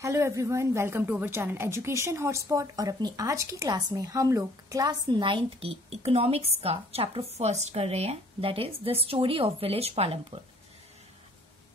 Hello everyone, welcome to our channel education hotspot. और अपनी आज की क्लास में हम लोग क्लास 9th की इकोनॉमिक्स का चैप्टर फर्स्ट कर रहे हैं, that is the story of village Palampur.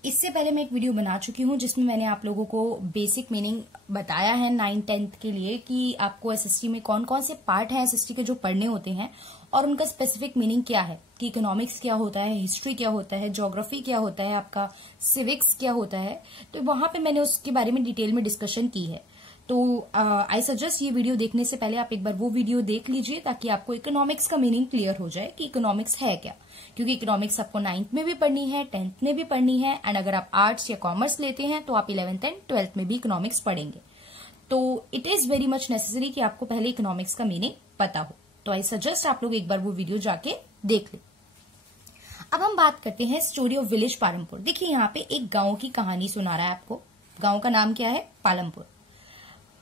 इससे पहले मैं एक वीडियो बना चुकी हूं जिसमें मैंने आप लोगों को बेसिक मीनिंग बताया है 9th-10th के लिए कि आपको एसएसटी में कौन कौन से पार्ट हैं एसएसटी के जो पढ़ने होते हैं और उनका स्पेसिफिक मीनिंग क्या है, कि इकोनॉमिक्स क्या होता है, हिस्ट्री क्या होता है, ज्योग्राफी क्या होता है, आपका सिविक्स क्या होता है। तो वहां पे मैंने उसके बारे में डिटेल में डिस्कशन की है। तो आई सजेस्ट ये वीडियो देखने से पहले आप एक बार वो वीडियो देख लीजिए ताकि आपको इकोनॉमिक्स का मीनिंग क्लियर हो जाए कि इकोनॉमिक्स है क्या। क्योंकि इकोनॉमिक्स आपको 9th में भी पढ़नी है, 10th में भी पढ़नी है, एंड अगर आप आर्ट्स या कॉमर्स लेते हैं तो आप 11th एंड 12th में भी इकोनॉमिक्स पढ़ेंगे। तो it is very much necessary कि आपको पहले इकोनॉमिक्स का मीनिंग पता हो। तो आई सजेस्ट आप लोग एक बार वो वीडियो जाके देख लें। अब हम बात करते हैं स्टोरी ऑफ विलेज पालमपुर। देखिए यहाँ पे एक गांव की कहानी सुना रहा है आपको। गांव का नाम क्या है? पालमपुर।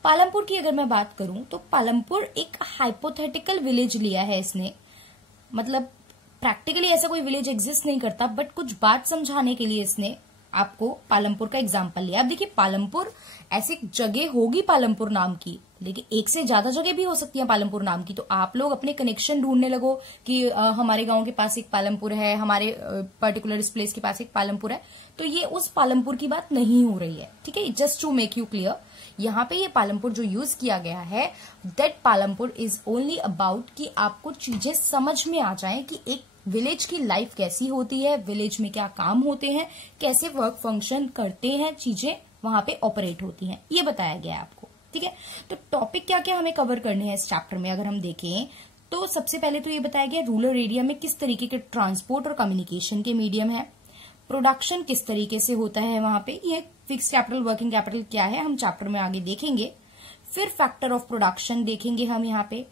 पालमपुर की अगर मैं बात करूं तो पालमपुर एक हाइपोथेटिकल विलेज लिया है इसने। मतलब प्रैक्टिकली ऐसा कोई विलेज एग्जिस्ट नहीं करता, बट कुछ बात समझाने के लिए इसने आपको पालमपुर का एग्जाम्पल लिया। अब देखिए पालमपुर ऐसी जगह होगी पालमपुर नाम की, लेकिन एक से ज्यादा जगह भी हो सकती है पालमपुर नाम की। तो आप लोग अपने कनेक्शन ढूंढने लगो कि हमारे गांव के पास एक पालमपुर है, हमारे पर्टिकुलर इस प्लेस के पास एक पालमपुर है। तो ये उस पालमपुर की बात नहीं हो रही है, ठीक है। Just to make you clear, यहाँ पे ये पालमपुर जो यूज किया गया है, that Palampur is only about कि आपको चीजें समझ में आ जाए कि एक विलेज की लाइफ कैसी होती है, विलेज में क्या काम होते हैं, कैसे वर्क फंक्शन करते हैं, चीजें वहां पे ऑपरेट होती हैं, ये बताया गया है आपको, ठीक है। तो टॉपिक क्या क्या हमें कवर करने हैं इस चैप्टर में अगर हम देखें तो सबसे पहले तो ये बताया गया रूरल एरिया में किस तरीके के ट्रांसपोर्ट और कम्युनिकेशन के मीडियम है, प्रोडक्शन किस तरीके से होता है वहां पे, ये फिक्स कैपिटल वर्किंग कैपिटल क्या है हम चैप्टर में आगे देखेंगे। फिर फैक्टर ऑफ प्रोडक्शन देखेंगे हम यहाँ पे।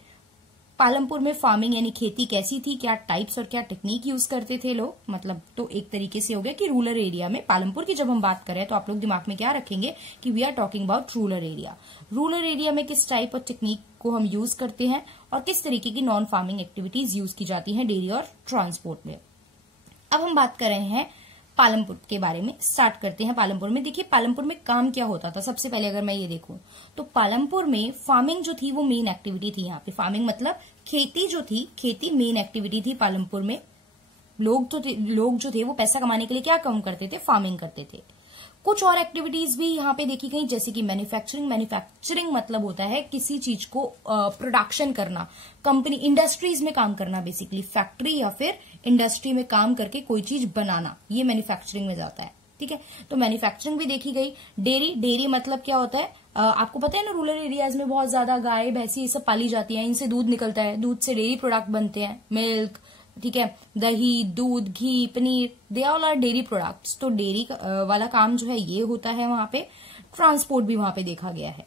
पालमपुर में फार्मिंग यानी खेती कैसी थी, क्या टाइप्स और क्या टेक्निक यूज करते थे लोग, मतलब तो एक तरीके से हो गया कि रूरल एरिया में पालमपुर की जब हम बात करें तो आप लोग दिमाग में क्या रखेंगे कि we are talking about rural area. Rural area में किस टाइप और टेक्निक को हम यूज करते हैं और किस तरीके की नॉन फार्मिंग एक्टिविटीज यूज की जाती हैं डेयरी और ट्रांसपोर्ट में। अब हम बात कर रहे हैं पालमपुर के बारे में, स्टार्ट करते हैं पालमपुर में। देखिए पालमपुर में काम क्या होता था। सबसे पहले अगर मैं ये देखूं तो पालमपुर में फार्मिंग जो थी वो मेन एक्टिविटी थी। यहाँ पे फार्मिंग मतलब खेती जो थी, खेती मेन एक्टिविटी थी पालमपुर में। लोग जो थे वो पैसा कमाने के लिए क्या काम करते थे? फार्मिंग करते थे। कुछ और एक्टिविटीज भी यहाँ पे देखी गई जैसे कि मैन्युफैक्चरिंग। मैन्युफैक्चरिंग मतलब होता है किसी चीज को प्रोडक्शन करना, कंपनी इंडस्ट्रीज में काम करना, बेसिकली फैक्ट्री या फिर इंडस्ट्री में काम करके कोई चीज बनाना, ये मैन्युफैक्चरिंग में जाता है, ठीक है। तो मैन्युफैक्चरिंग भी देखी गई। डेयरी मतलब क्या होता है, आपको पता है ना रूरल एरियाज में बहुत ज्यादा गाय भैंसी ये सब पाली जाती है, इनसे दूध निकलता है, दूध से डेयरी प्रोडक्ट बनते हैं, मिल्क, ठीक है, दही, दूध, ghee, paneer, they all are dairy products. तो डेयरी वाला काम जो है ये होता है वहां पे। ट्रांसपोर्ट भी वहां पे देखा गया है।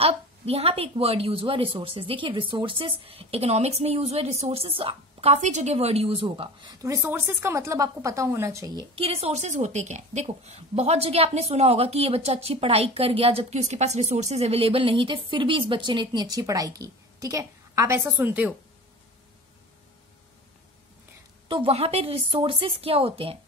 अब यहाँ पे एक वर्ड यूज हुआ रिसोर्सेज। देखिए रिसोर्सेज इकोनॉमिक्स में यूज हुआ, रिसोर्सेज काफी जगह वर्ड यूज होगा। तो रिसोर्सेज का मतलब आपको पता होना चाहिए कि रिसोर्सेज होते क्या है। देखो बहुत जगह आपने सुना होगा कि ये बच्चा अच्छी पढ़ाई कर गया जबकि उसके पास रिसोर्सेज अवेलेबल नहीं थे, फिर भी इस बच्चे ने इतनी अच्छी पढ़ाई की, ठीक है, आप ऐसा सुनते हो। तो वहां पे रिसोर्सेज क्या होते हैं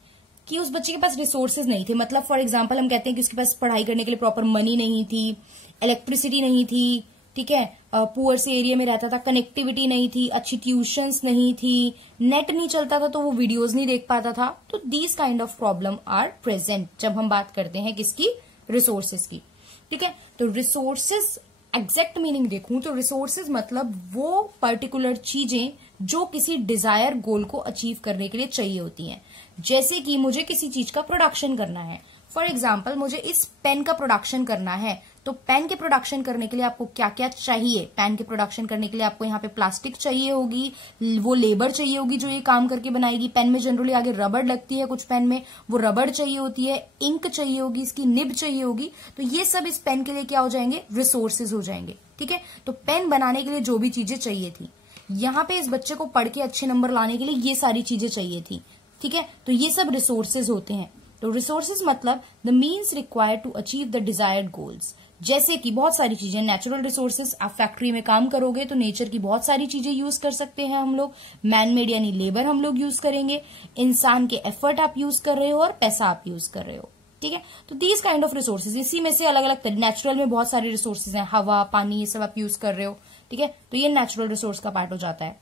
कि उस बच्चे के पास रिसोर्सेज नहीं थे। मतलब फॉर एग्जांपल हम कहते हैं कि उसके पास पढ़ाई करने के लिए प्रॉपर मनी नहीं थी, इलेक्ट्रिसिटी नहीं थी, ठीक है, पुअर से एरिया में रहता था, कनेक्टिविटी नहीं थी, अच्छी ट्यूशंस नहीं थी, नेट नहीं चलता था तो वो वीडियोज नहीं देख पाता था। तो these kind of problem are present जब हम बात करते हैं किसकी? रिसोर्सेज की, ठीक है। तो रिसोर्सेज एग्जैक्ट मीनिंग देखूं तो रिसोर्सेज मतलब वो पर्टिकुलर चीजें जो किसी डिजायर गोल को अचीव करने के लिए चाहिए होती हैं। जैसे कि मुझे किसी चीज का प्रोडक्शन करना है, फॉर एग्जाम्पल मुझे इस पेन का प्रोडक्शन करना है, तो पेन के प्रोडक्शन करने के लिए आपको क्या क्या चाहिए? पेन के प्रोडक्शन करने के लिए आपको यहाँ पे प्लास्टिक चाहिए होगी, वो लेबर चाहिए होगी जो ये काम करके बनाएगी। पेन में जनरली आगे रबड़ लगती है, कुछ पेन में वो रबड़ चाहिए होती है, इंक चाहिए होगी, इसकी निब चाहिए होगी। तो ये सब इस पेन के लिए क्या हो जाएंगे? रिसोर्सेज हो जाएंगे, ठीक है। तो पेन बनाने के लिए जो भी चीजें चाहिए थी, यहाँ पे इस बच्चे को पढ़ के अच्छे नंबर लाने के लिए ये सारी चीजें चाहिए थी, ठीक है। तो ये सब रिसोर्सेज होते हैं। तो रिसोर्सेज मतलब the means required to achieve the desired goals. जैसे कि बहुत सारी चीजें, नेचुरल रिसोर्सेज, आप फैक्ट्री में काम करोगे तो नेचर की बहुत सारी चीजें यूज कर सकते हैं हम लोग। मैन मेड यानी लेबर हम लोग यूज करेंगे, इंसान के एफर्ट आप यूज कर रहे हो और पैसा आप यूज कर रहे हो, ठीक है। तो दीज काइंड ऑफ रिसोर्सेज, इसी में से अलग अलग नेचुरल में बहुत सारे रिसोर्सेज हैं, हवा, पानी, ये सब आप यूज कर रहे हो, ठीक है। तो ये नेचुरल रिसोर्स का पार्ट हो जाता है,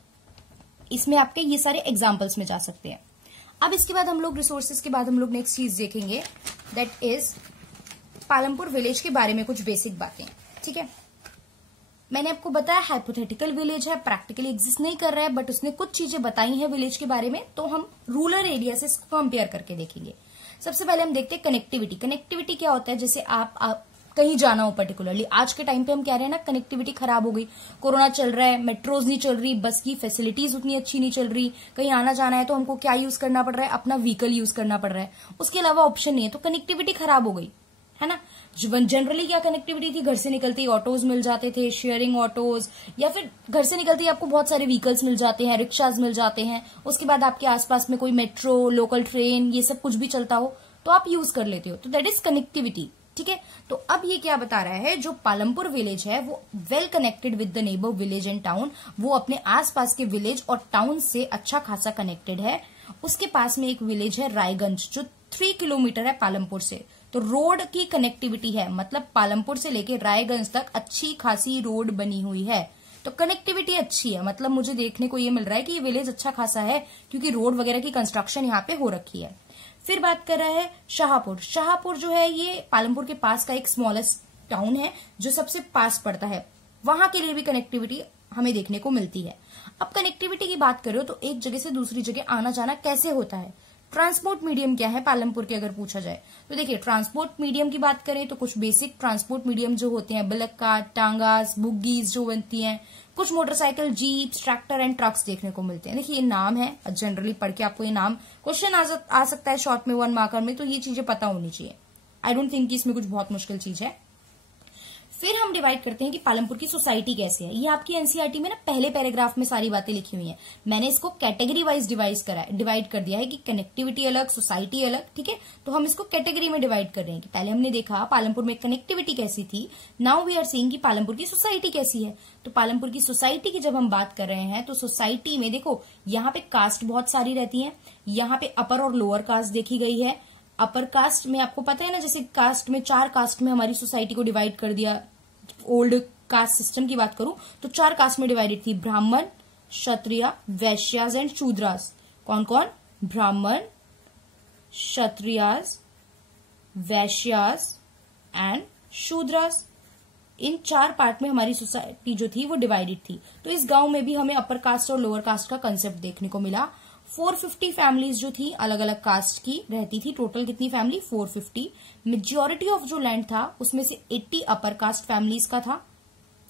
इसमें आपके ये सारे एग्जाम्पल्स में जा सकते हैं। अब इसके बाद हम लोग रिसोर्सेज के बाद हम लोग नेक्स्ट चीज देखेंगे, दैट इज पालमपुर विलेज के बारे में कुछ बेसिक बातें, ठीक है। मैंने आपको बताया हाइपोथेटिकल विलेज है, प्रैक्टिकली एग्जिस्ट नहीं कर रहा है, बट उसने कुछ चीजें बताई हैं विलेज के बारे में, तो हम रूरल एरिया से कंपेयर करके देखेंगे। सबसे पहले हम देखते हैं कनेक्टिविटी। कनेक्टिविटी क्या होता है, जैसे आप कहीं जाना हो पर्टिकुलरली, आज के टाइम पे हम कह रहे हैं ना कनेक्टिविटी खराब हो गई, कोरोना चल रहा है, मेट्रोज नहीं चल रही, बस की फैसिलिटीज उतनी अच्छी नहीं चल रही, कहीं आना जाना है तो हमको क्या यूज करना पड़ रहा है, अपना व्हीकल यूज करना पड़ रहा है, उसके अलावा ऑप्शन नहीं है, तो कनेक्टिविटी खराब हो गई, है ना। जनरली क्या कनेक्टिविटी थी, घर से निकलते ही ऑटोज मिल जाते थे, शेयरिंग ऑटोज, या फिर घर से निकलते ही आपको बहुत सारे व्हीकल्स मिल जाते हैं, रिक्शाज मिल जाते हैं, उसके बाद आपके आसपास में कोई मेट्रो, लोकल ट्रेन, ये सब कुछ भी चलता हो तो आप यूज कर लेते हो, तो दैट इज कनेक्टिविटी, ठीक है। तो अब ये क्या बता रहा है, जो पालमपुर विलेज है वो well connected with the neighbour village and town, वो अपने आसपास के विलेज और टाउन से अच्छा खासा कनेक्टेड है। उसके पास में एक विलेज है रायगंज, जो 3 किलोमीटर है पालमपुर से, तो रोड की कनेक्टिविटी है, मतलब पालमपुर से लेके रायगंज तक अच्छी खासी रोड बनी हुई है, तो कनेक्टिविटी अच्छी है, मतलब मुझे देखने को ये मिल रहा है कि ये विलेज अच्छा खासा है, क्योंकि रोड वगैरह की कंस्ट्रक्शन यहाँ पे हो रखी है। फिर बात कर रहा है शाहपुर। शाहपुर जो है ये पालमपुर के पास का एक स्मॉलेस्ट टाउन है, जो सबसे पास पड़ता है, वहां के लिए भी कनेक्टिविटी हमें देखने को मिलती है। अब कनेक्टिविटी की बात करो तो एक जगह से दूसरी जगह आना जाना कैसे होता है, ट्रांसपोर्ट मीडियम क्या है पालमपुर के अगर पूछा जाए तो देखिए, ट्रांसपोर्ट मीडियम की बात करें तो कुछ बेसिक ट्रांसपोर्ट मीडियम जो होते हैं, बलक कार्ट, टांगास, बुग्गीज जो बनती हैं, कुछ motorcycle, jeeps, tractor and trucks देखने को मिलते हैं। देखिए ये नाम है, जनरली पढ़ के आपको ये नाम क्वेश्चन आ सकता है शॉर्ट में 1 मार्कर में, तो ये चीजें पता होनी चाहिए। आई डोंट थिंक कि इसमें कुछ बहुत मुश्किल चीज है। फिर हम डिवाइड करते हैं कि पालमपुर की सोसाइटी कैसे है। ये आपकी एनसीईआरटी में ना पहले पैराग्राफ में सारी बातें लिखी हुई हैं, मैंने इसको कैटेगरी वाइज डिवाइड कर दिया है कि कनेक्टिविटी अलग, सोसाइटी अलग, ठीक है। तो हम इसको कैटेगरी में डिवाइड कर रहे हैं कि पहले हमने देखा पालमपुर में कनेक्टिविटी कैसी थी, नाउ वी आर सीइंग कि पालमपुर की सोसाइटी कैसी है। तो पालमपुर की सोसाइटी की जब हम बात कर रहे हैं तो सोसाइटी में देखो, यहाँ पे कास्ट बहुत सारी रहती है, यहाँ पे अपर और लोअर कास्ट देखी गई है। अपर कास्ट में आपको पता है ना, जैसे कास्ट में 4 कास्ट में हमारी सोसाइटी को डिवाइड कर दिया, ओल्ड कास्ट सिस्टम की बात करूं तो 4 कास्ट में डिवाइडेड थी, ब्राह्मण, क्षत्रिय, वैश्यास एंड शूद्रास। कौन कौन, ब्राह्मण, क्षत्रियास, वैश्यास एंड शूद्रास, इन 4 पार्ट में हमारी सोसाइटी जो थी वो डिवाइडेड थी। तो इस गांव में भी हमें अपर कास्ट और लोअर कास्ट का कंसेप्ट देखने को मिला। 450 फैमिलीज जो थी अलग अलग कास्ट की रहती थी, टोटल कितनी फैमिली, 450। मेजोरिटी ऑफ जो लैंड था उसमें से 80 अपर कास्ट फैमिलीज का था,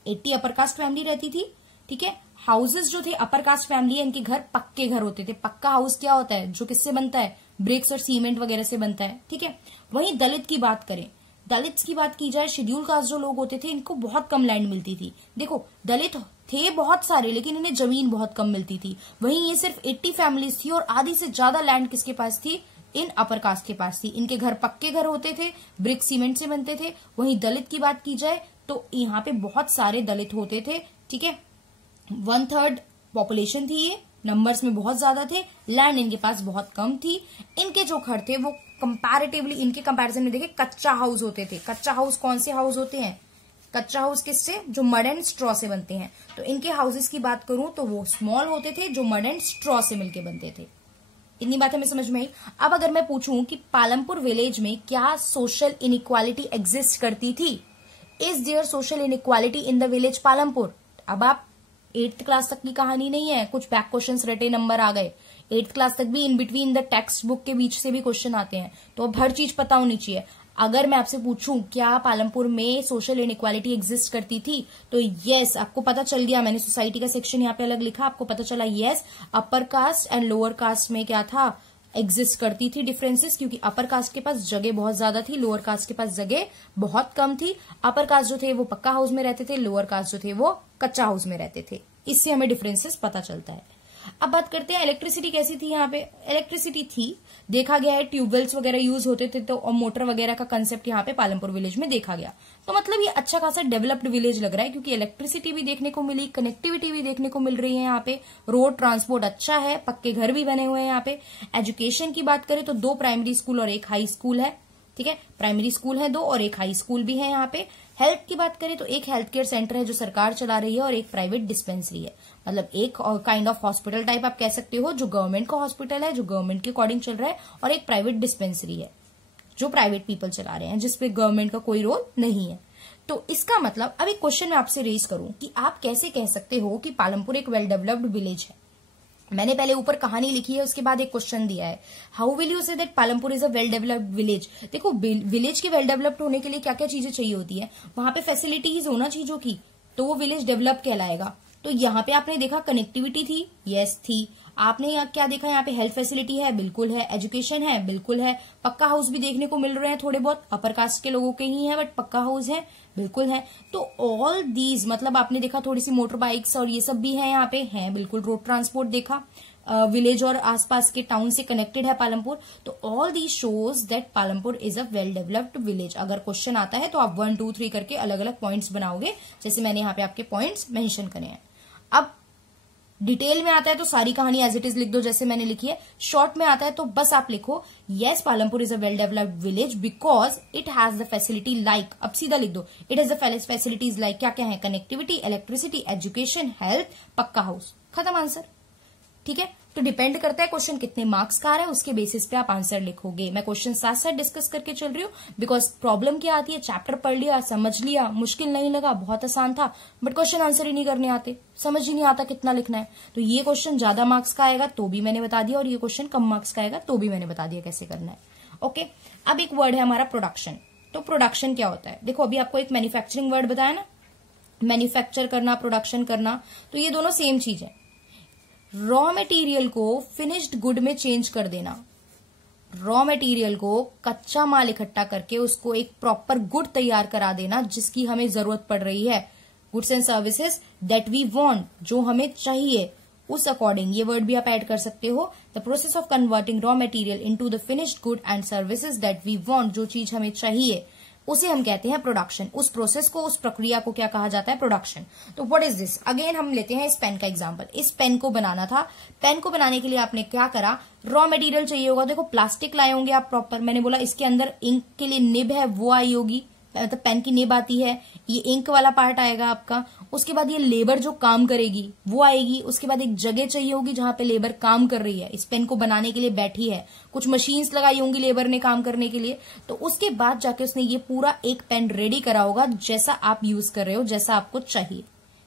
80 अपर कास्ट फैमिली रहती थी, ठीक है। हाउसेस जो थे, अपर कास्ट फैमिली है, इनके घर पक्के घर होते थे। पक्का हाउस क्या होता है, जो किससे बनता है, ब्रिक्स और सीमेंट वगैरह से बनता है, ठीक है। वहीं दलित की बात करें, दलित की बात की जाए, शेड्यूल कास्ट जो लोग होते थे इनको बहुत कम लैंड मिलती थी। देखो दलित थे बहुत सारे, लेकिन इन्हें जमीन बहुत कम मिलती थी। वहीं ये सिर्फ 80 फैमिलीज थी और आधी से ज्यादा लैंड किसके पास थी, इन अपर कास्ट के पास थी। इनके घर पक्के घर होते थे, ब्रिक सीमेंट से बनते थे। वहीं दलित की बात की जाए तो यहाँ पे बहुत सारे दलित होते थे, ठीक है। 1/3 पॉपुलेशन थी, ये नंबर्स में बहुत ज्यादा थे, लैंड इनके पास बहुत कम थी। इनके जो घर थे वो कंपैरेटिवली, इनके कंपैरिजन में देखे कच्चा हाउस होते थे। कच्चा हाउस कौन से हाउस होते हैं, कच्चा हाउस किससे, जो मड एंड स्ट्रॉ से बनते हैं। तो इनके हाउसेस की बात करूं तो वो स्मॉल होते थे, जो मड एंड स्ट्रॉ से मिलके बनते थे। इतनी बात हमें समझ में आई। अब अगर मैं पूछूं कि पालमपुर विलेज में क्या सोशल इनइक्वालिटी एग्जिस्ट करती थी, is their social inequality in the village Palampur. अब आप 8th क्लास तक की कहानी नहीं है, कुछ बैक क्वेश्चंस रटे नंबर आ गए। 8th क्लास तक भी in between the text book के बीच से भी क्वेश्चन आते हैं, तो अब हर चीज पता होनी चाहिए। अगर मैं आपसे पूछूं क्या पालमपुर में सोशल इनइक्वालिटी एग्जिस्ट करती थी, तो यस, आपको पता चल गया। मैंने सोसाइटी का सेक्शन यहाँ पे अलग लिखा, आपको पता चला yes, upper caste and lower caste में क्या था, एग्जिस्ट करती थी डिफरेंसेस, क्योंकि अपर कास्ट के पास जगह बहुत ज्यादा थी, लोअर कास्ट के पास जगह बहुत कम थी। अपर कास्ट जो थे वो पक्का हाउस में रहते थे, लोअर कास्ट जो थे वो कच्चा हाउस में रहते थे। इससे हमें डिफरेंसेस पता चलता है। अब बात करते हैं इलेक्ट्रिसिटी कैसी थी। यहाँ पे इलेक्ट्रिसिटी थी, देखा गया है ट्यूबवेल्स वगैरह यूज होते थे, तो और मोटर वगैरह का कंसेप्ट यहाँ पे पालमपुर विलेज में देखा गया। तो मतलब ये अच्छा खासा डेवलप्ड विलेज लग रहा है, क्योंकि इलेक्ट्रिसिटी भी देखने को मिली, कनेक्टिविटी भी देखने को मिल रही है। यहाँ पे रोड ट्रांसपोर्ट अच्छा है, पक्के घर भी बने हुए हैं। यहाँ पे एजुकेशन की बात करें तो 2 प्राइमरी स्कूल और 1 हाई स्कूल है, ठीक है। प्राइमरी स्कूल है 2 और एक हाई स्कूल भी है यहाँ पे। हेल्थ की बात करें तो एक हेल्थ केयर सेंटर है जो सरकार चला रही है और एक प्राइवेट डिस्पेंसरी है। मतलब एक काइंड ऑफ हॉस्पिटल टाइप आप कह सकते हो जो गवर्नमेंट का हॉस्पिटल है, जो गवर्नमेंट के अकॉर्डिंग चल रहा है, और एक प्राइवेट डिस्पेंसरी है जो प्राइवेट पीपल चला रहे हैं, जिसपे गवर्नमेंट का कोई रोल नहीं है। तो इसका मतलब अब एक क्वेश्चन मैं आपसे रेज करूं कि आप कैसे कह सकते हो कि पालमपुर एक वेल डेवलप्ड विलेज है। मैंने पहले ऊपर कहानी लिखी है, उसके बाद एक क्वेश्चन दिया है, how will you say that Palampur is a well developed village. देखो विलेज के वेल डेवलप्ड होने के लिए क्या क्या चीजें चाहिए होती है, वहां पे फैसिलिटीज होना चीजों की, तो वो विलेज डेवलप कहलाएगा। तो यहाँ पे आपने देखा कनेक्टिविटी थी, यस थी। आपने यहाँ क्या देखा, यहाँ पे हेल्थ फैसिलिटी है, बिल्कुल है। एजुकेशन है, बिल्कुल है। पक्का हाउस भी देखने को मिल रहे हैं, थोड़े बहुत अपर कास्ट के लोगों के ही है, बट पक्का हाउस है, बिल्कुल है। तो ऑल दीज मतलब आपने देखा थोड़ी सी मोटर बाइक्स और ये सब भी है यहाँ पे, है बिल्कुल। रोड ट्रांसपोर्ट देखा, विलेज और आसपास के टाउन से कनेक्टेड है पालमपुर। तो all these shows that Palampur is a well developed village. अगर क्वेश्चन आता है तो आप 1 2 3 करके अलग अलग पॉइंट्स बनाओगे, जैसे मैंने यहाँ पे आपके पॉइंट्स मेंशन करे हैं। अब डिटेल में आता है तो सारी कहानी एज इट इज लिख दो जैसे मैंने लिखी है। शॉर्ट में आता है तो बस आप लिखो yes Palampur is a well developed village because it has the facility like, अब सीधा लिख दो, it has the facilities like, क्या क्या है, कनेक्टिविटी, इलेक्ट्रिसिटी, एजुकेशन, हेल्थ, पक्का हाउस। खत्म आंसर, ठीक है। तो डिपेंड करता है क्वेश्चन कितने मार्क्स का आ रहा है, उसके बेसिस पे आप आंसर लिखोगे। मैं क्वेश्चन साथ साथ डिस्कस करके चल रही हूँ बिकॉज प्रॉब्लम क्या आती है, चैप्टर पढ़ लिया, समझ लिया, मुश्किल नहीं लगा, बहुत आसान था, बट क्वेश्चन आंसर ही नहीं करने आते, समझ ही नहीं आता कितना लिखना है। तो ये क्वेश्चन ज्यादा मार्क्स का आएगा तो भी मैंने बता दिया, और ये क्वेश्चन कम मार्क्स का आएगा तो भी मैंने बता दिया कैसे करना है। ओके, अब एक वर्ड है हमारा प्रोडक्शन। तो प्रोडक्शन क्या होता है, देखो अभी आपको एक मैन्युफैक्चरिंग वर्ड बताया ना, मैन्युफैक्चर करना, प्रोडक्शन करना, तो ये दोनों सेम चीज है। रॉ मटेरियल को फिनिश्ड गुड में चेंज कर देना, रॉ मटेरियल को कच्चा माल इकट्ठा करके उसको एक प्रॉपर गुड तैयार करा देना जिसकी हमें जरूरत पड़ रही है, goods and services that we want, जो हमें चाहिए उस अकॉर्डिंग। ये वर्ड भी आप ऐड कर सकते हो, the process of converting raw material into the finished good and services that we want, जो चीज हमें चाहिए उसे हम कहते हैं प्रोडक्शन। उस प्रोसेस को, उस प्रक्रिया को क्या कहा जाता है, प्रोडक्शन। तो व्हाट इज दिस, अगेन हम लेते हैं इस पेन का एग्जांपल। इस पेन को बनाना था, पेन को बनाने के लिए आपने क्या करा, रॉ मटेरियल चाहिए होगा, देखो प्लास्टिक लाए होंगे आप प्रॉपर, मैंने बोला इसके अंदर इंक के लिए निब है वो आई होगी, मतलब पेन की निब आती है, ये इंक वाला पार्ट आएगा आपका। उसके बाद ये लेबर जो काम करेगी वो आएगी, उसके बाद एक जगह चाहिए होगी जहां पे लेबर काम कर रही है, इस पेन को बनाने के लिए बैठी है, कुछ मशीन्स लगाई होंगी लेबर ने काम करने के लिए। तो उसके बाद जाके उसने ये पूरा एक पेन रेडी करा होगा जैसा आप यूज कर रहे हो, जैसा आपको चाहिए,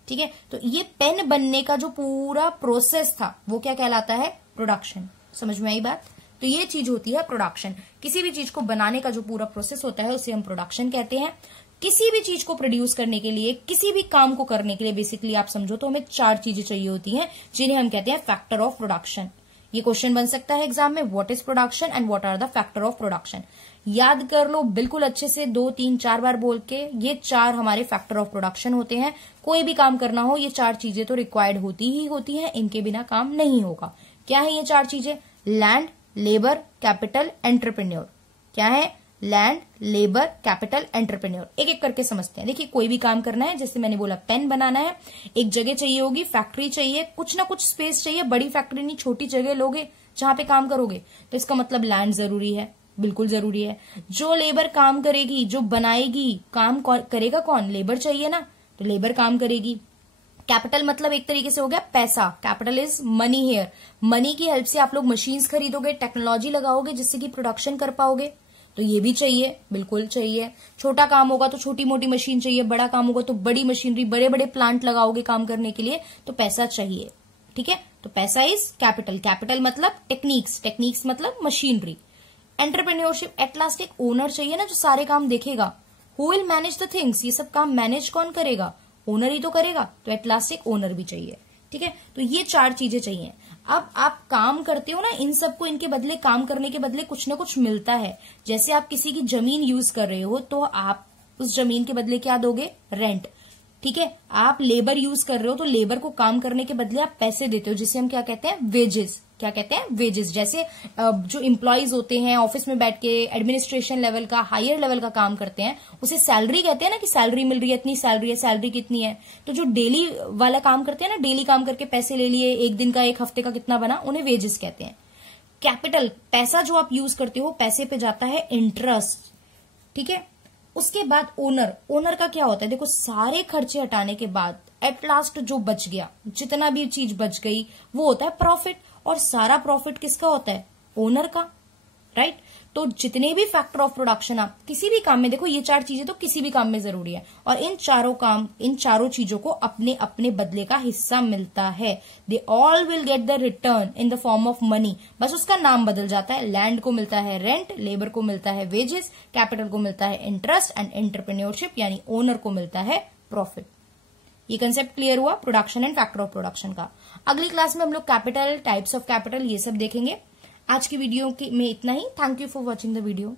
ठीक है। तो ये पेन बनने का जो पूरा प्रोसेस था वो क्या कहलाता है, प्रोडक्शन। समझ में आई बात, तो ये चीज होती है प्रोडक्शन। किसी भी चीज को बनाने का जो पूरा प्रोसेस होता है उसे हम प्रोडक्शन कहते हैं। किसी भी चीज को प्रोड्यूस करने के लिए, किसी भी काम को करने के लिए बेसिकली आप समझो तो हमें 4 चीजें चाहिए होती हैं जिन्हें हम कहते हैं फैक्टर ऑफ प्रोडक्शन। ये क्वेश्चन बन सकता है एग्जाम में, what is production and what are the factor of production. याद कर लो बिल्कुल अच्छे से, 2 3 4 बार बोल के, ये 4 हमारे फैक्टर ऑफ प्रोडक्शन होते हैं। कोई भी काम करना हो ये 4 चीजें तो रिक्वायर्ड होती ही होती हैं, इनके बिना काम नहीं होगा। क्या है ये 4 चीजें, लैंड, लेबर, कैपिटल, एंटरप्रेन्योर। क्या है, लैंड, लेबर, कैपिटल, एंटरप्रेन्योर। एक एक करके समझते हैं। देखिए कोई भी काम करना है, जैसे मैंने बोला पेन बनाना है, एक जगह चाहिए होगी, फैक्ट्री चाहिए, कुछ ना कुछ स्पेस चाहिए, बड़ी फैक्ट्री नहीं छोटी जगह लोगे जहां पे काम करोगे, तो इसका मतलब लैंड जरूरी है, बिल्कुल जरूरी है। जो लेबर काम करेगी, जो बनाएगी, काम करेगा कौन, लेबर चाहिए ना, तो लेबर काम करेगी। कैपिटल मतलब एक तरीके से हो गया पैसा, capital is money here. Money की हेल्प से आप लोग मशीन्स खरीदोगे, टेक्नोलॉजी लगाओगे जिससे कि प्रोडक्शन कर पाओगे, तो ये भी चाहिए, बिल्कुल चाहिए। छोटा काम होगा तो छोटी मोटी मशीन चाहिए, बड़ा काम होगा तो बड़ी मशीनरी, बड़े बड़े प्लांट लगाओगे काम करने के लिए, तो पैसा चाहिए, ठीक है। तो पैसा इज कैपिटल। कैपिटल मतलब टेक्निक्स, टेक्निक्स मतलब मशीनरी। एंटरप्रेन्योरशिप, एट लास्ट एक ओनर चाहिए ना जो सारे काम देखेगा, who will manage the things, ये सब काम मैनेज कौन करेगा, ओनर ही तो करेगा, तो एट लास्ट एक ओनर भी चाहिए, ठीक है। तो ये 4 चीजें चाहिए। अब आप काम करते हो ना, इन सबको इनके बदले, काम करने के बदले कुछ ना कुछ मिलता है। जैसे आप किसी की जमीन यूज कर रहे हो तो आप उस जमीन के बदले क्या दोगे, रेंट, ठीक है। आप लेबर यूज कर रहे हो तो लेबर को काम करने के बदले आप पैसे देते हो, जिसे हम क्या कहते हैं, वेजेस। क्या कहते हैं, वेजेस। जैसे जो एम्प्लॉयज होते हैं ऑफिस में बैठ के एडमिनिस्ट्रेशन लेवल का, हायर लेवल का काम करते हैं, उसे सैलरी कहते हैं ना, कि सैलरी मिल रही है, इतनी सैलरी है, सैलरी कितनी है। तो जो डेली वाला काम करते हैं ना, डेली काम करके पैसे ले लिए, एक दिन का, एक हफ्ते का कितना बना, उन्हें वेजेस कहते हैं। कैपिटल, पैसा जो आप यूज करते हो, पैसे पे जाता है इंटरेस्ट। ठीक है। उसके बाद ओनर का क्या होता है, देखो सारे खर्चे हटाने के बाद एट लास्ट जो बच गया, जितना भी चीज बच गई वो होता है प्रॉफिट, और सारा प्रॉफिट किसका होता है, ओनर का, राइट। तो जितने भी फैक्टर ऑफ प्रोडक्शन आप किसी भी काम में, देखो ये 4 चीजें तो किसी भी काम में जरूरी है, और इन चारों चीजों को अपने अपने बदले का हिस्सा मिलता है। They all will get the return in the form of money, बस उसका नाम बदल जाता है। लैंड को मिलता है रेंट, लेबर को मिलता है वेजेस, कैपिटल को मिलता है इंटरेस्ट, एंड एंटरप्रेन्योरशिप यानी ओनर को मिलता है प्रॉफिट। ये कंसेप्ट क्लियर हुआ production and factor of production का। अगली क्लास में हम लोग कैपिटल, टाइप्स ऑफ कैपिटल, ये सब देखेंगे। आज की वीडियो में इतना ही। Thank you for watching the video.